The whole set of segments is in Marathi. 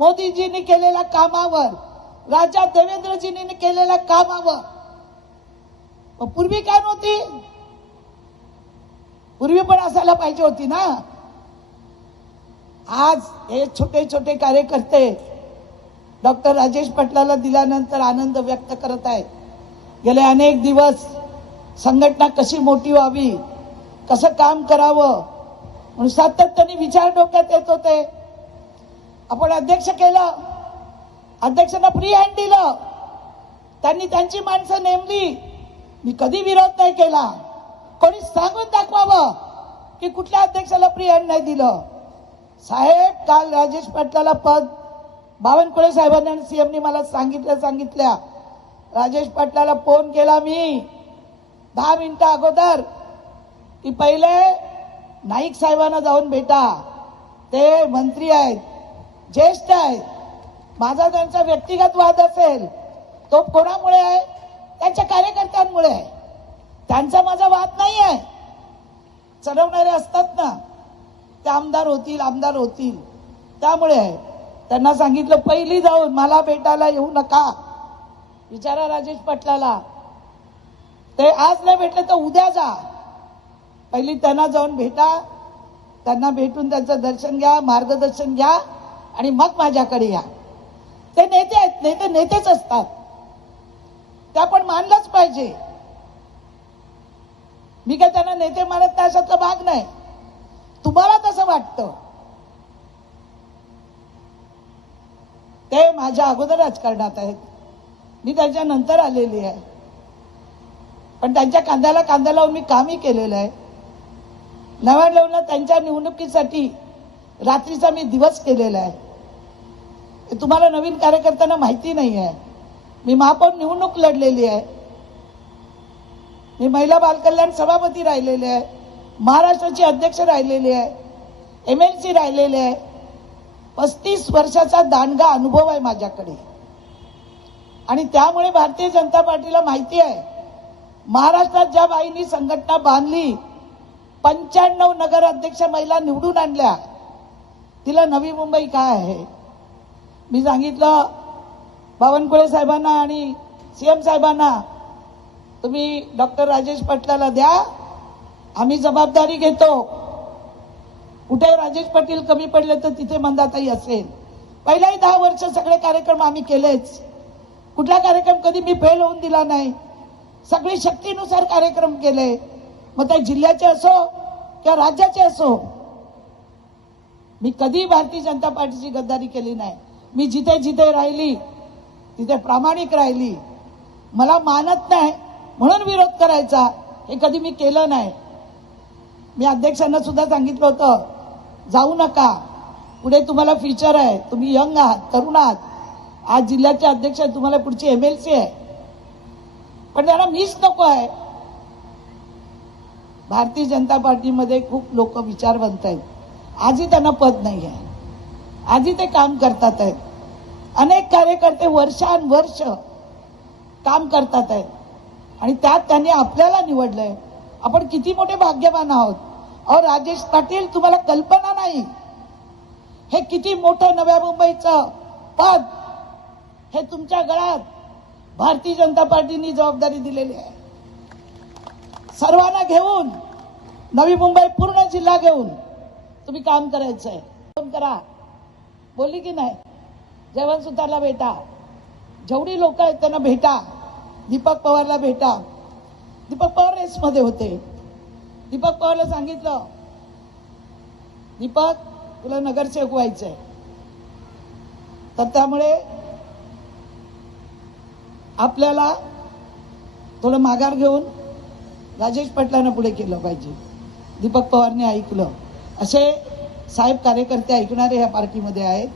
मोदीजींनी केलेल्या कामावर राजा देवेंद्रजींनी केलेल्या कामावर. पूर्वी काय नव्हती? पूर्वी पण असायला पाहिजे होती ना? आज हे छोटे छोटे कार्यकर्ते डॉक्टर राजेश पाटलाला दिल्यानंतर आनंद व्यक्त करत आहेत. गेले अनेक दिवस संघटना कशी मोठी व्हावी कसं काम करावं म्हणून सातत्याने विचार डोक्यात येत होते. आपण अध्यक्ष केलं. अध्यक्षांना फ्री हँड दिलं. त्यांनी त्यांची माणसं नेमली. मी कधी विरोध नाही केला. कोणी सांगून दाखवावं की कुठल्या अध्यक्षाला फ्री हँड नाही दिलं. साहेब काल राजेश पाटलाला पद बावनकुळे साहेबांनी आणि सीएमनी मला सांगितलं सांगितल्या. राजेश पाटलाला फोन केला मी. दहा मिनिटं अगोदर. की पहिले नाईक साहेबांना जाऊन भेटा. ते मंत्री आहेत. ज्येष्ठ आहेत माझा त्यांचा व्यक्तिगत वाद असेल तो कोणामुळे आहे? त्यांच्या कार्यकर्त्यांमुळे आहे. त्यांचा माझा वाद नाही आहे चढवणारे असतात ना ते आमदार होतील आमदार होतील. त्यामुळे आहे. त्यांना सांगितलं पहिली जाऊन मला भेटायला येऊ नका. विचारा राजेश पाटलाला. ते आज नाही भेटले तर उद्या जा. पहिली त्यांना जाऊन भेटा. त्यांना भेटून त्यांचं दर्शन घ्या मार्गदर्शन घ्या. आणि मग माझ्याकडे या. ते नेते आहेत नेते नेतेच असतात. ते आपण मानलंच पाहिजे. मी काय त्यांना नेते मानत नाही अशातला भाग नाही. तुम्हाला तसं वाटतं. ते माझ्या अगोदर राजकारणात आहेत. मी त्यांच्या नंतर आलेली आहे. पण त्यांच्या कांद्याला कांदा लावून मी कामही केलेलं आहे. नव्या लेवला त्यांच्या निवडणुकीसाठी रात्रीचा मी दिवस केलेला आहे. हे तुम्हाला नवीन कार्यकर्त्यांना माहिती नाही आहे मी महापौर निवडणूक लढलेली आहे. मी महिला बालकल्याण सभापती राहिलेले आहे. महाराष्ट्राची अध्यक्ष राहिलेली आहे. एम एल सी राहिलेले आहे. पस्तीस वर्षाचा दांडगा अनुभव आहे माझ्याकडे. आणि त्यामुळे भारतीय जनता पार्टीला माहिती आहे. महाराष्ट्रात ज्या बाईंनी संघटना बांधली पंच्याण्णव नगर अध्यक्ष महिला निवडून आणल्या तिला नवी मुंबई काय आहे? मी सांगितलं बावनकुळे साहेबांना आणि सीएम साहेबांना तुम्ही डॉक्टर राजेश पाटलाला द्या आम्ही जबाबदारी घेतो. कुठे राजेश पाटील कमी पडले तर तिथे मंदाताई असेल. पहिल्याही दहा वर्ष सगळे कार्यक्रम आम्ही केलेच. कुठला कार्यक्रम कधी मी फेल होऊन दिला नाही. सगळी शक्तीनुसार कार्यक्रम केले. मग त्या जिल्ह्याचे असो किंवा राज्याचे असो मी कधी भारतीय जनता पार्टीची गद्दारी केली नाही. मी जिथे जिथे राहिली तिथे प्रामाणिक राहिली. मला मानत नाही म्हणून विरोध करायचा हे कधी मी केलं नाही. मी अध्यक्षांना सुद्धा सांगितलं होतं जाऊ नका. पुढे तुम्हाला फ्युचर आहे. तुम्ही यंग आहात तरुण आहात. आज जिल्ह्याचे अध्यक्ष आहे तुम्हाला पुढची एमएलसी आहे. पण त्यांना मीच नको आहे. भारतीय जनता पार्टीमध्ये खूप लोक विचारवंत आहेत. आजही त्यांना पद नाही आहे. आजही ते काम करतात आहेत. अनेक कार्यकर्ते वर्षानुवर्ष काम करतात आहेत. आणि त्यात त्यांनी आपल्याला निवडलंय. आपण किती मोठे भाग्यवान आहोत. अहो राजेश पाटील तुम्हाला कल्पना नाही. हे किती मोठं नव्या मुंबईचं पद हे तुमच्या गळ्यात भारतीय जनता पार्टीने जबाबदारी दिलेली आहे. सर्वांना घेऊन नवी मुंबई पूर्ण जिल्हा घेऊन तुम्ही काम करायचंय. फोन करा. बोलली की नाही? जयवंत सुतारला भेटा. जेवढी लोक आहेत त्यांना भेटा. दीपक पवारला भेटा. दीपक पवार रेसमध्ये होते. दीपक पवारला सांगितलं दीपक तुला नगरसेवक व्हायचंय. तर त्यामुळे आपल्याला थोडं माघार घेऊन राजेश पाटलांना पुढे केलं पाहिजे. दीपक पवारने ऐकलं. असे साहेब कार्यकर्ते ऐकणारे ह्या पार्टीमध्ये आहेत.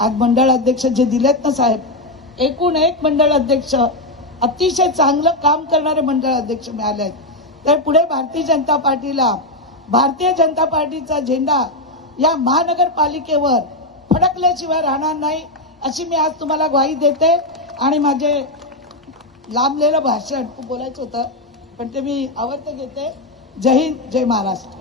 आज मंडळ अध्यक्ष जे दिलेत ना साहेब एकूण एक मंडळ अध्यक्ष अतिशय चांगलं काम करणारे मंडळ अध्यक्ष मिळाले आहेत. तर पुढे भारतीय जनता पार्टीला भारतीय जनता पार्टीचा झेंडा या महानगरपालिकेवर फडकल्याशिवाय राहणार नाही अशी मी आज तुम्हाला ग्वाही देते. आणि माझे लांबलेलं भाषण खूप बोलायचं होतं पण ते मी आवर्त घेते. जय हिंद जय महाराष्ट्र.